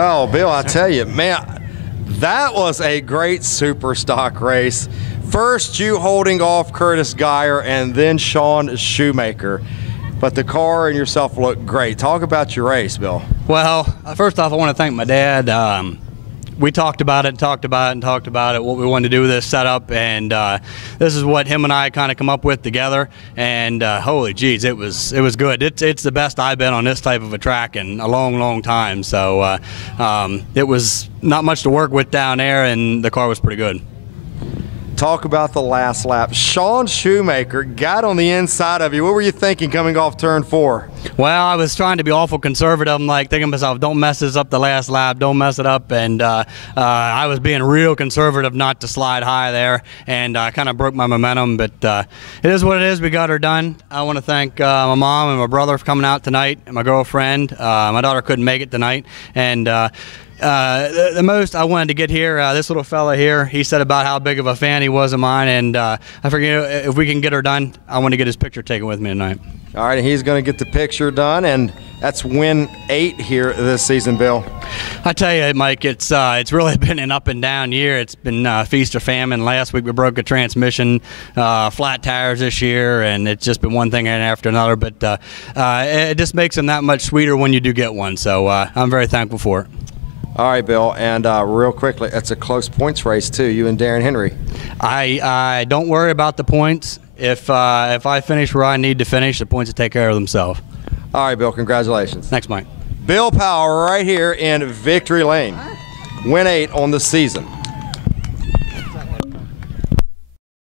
Oh, Bill, I tell you, man, that was a great super stock race. First, you holding off Curtis Geyer and then Sean Shoemaker. But the car and yourself look great. Talk about your race, Bill. Well, first off, I want to thank my dad. We talked about it, what we wanted to do with this setup, and this is what him and I kind of come up with together. And holy jeez, it was good. It's the best I've been on this type of a track in a long, long time. So it was not much to work with down there, and the car was pretty good. Talk about the last lap. Sean Shoemaker got on the inside of you. What were you thinking coming off turn 4? Well, I was trying to be awful conservative. I'm like thinking to myself, don't mess this up the last lap, don't mess it up. And I was being real conservative not to slide high there, and kind of broke my momentum. But it is what it is. We got her done. I want to thank my mom and my brother for coming out tonight, and my girlfriend. My daughter couldn't make it tonight. And the most I wanted to get here, this little fella here, he said about how big of a fan he was of mine, and I figured if we can get her done, I want to get his picture taken with me tonight. All right, and he's going to get the picture done, and that's win 8 here this season, Bill. I tell you, Mike, it's really been an up and down year. It's been feast or famine. Last week we broke a transmission, flat tires this year, and it's just been one thing after another. But it just makes them that much sweeter when you do get one. So I'm very thankful for it. All right, Bill, and real quickly, it's a close points race too, you and Darren Henry. I don't worry about the points. If I finish where I need to finish, the points will take care of themselves. All right, Bill, congratulations. Thanks, Mike. Bill Power right here in Victory Lane. Win 8 on the season.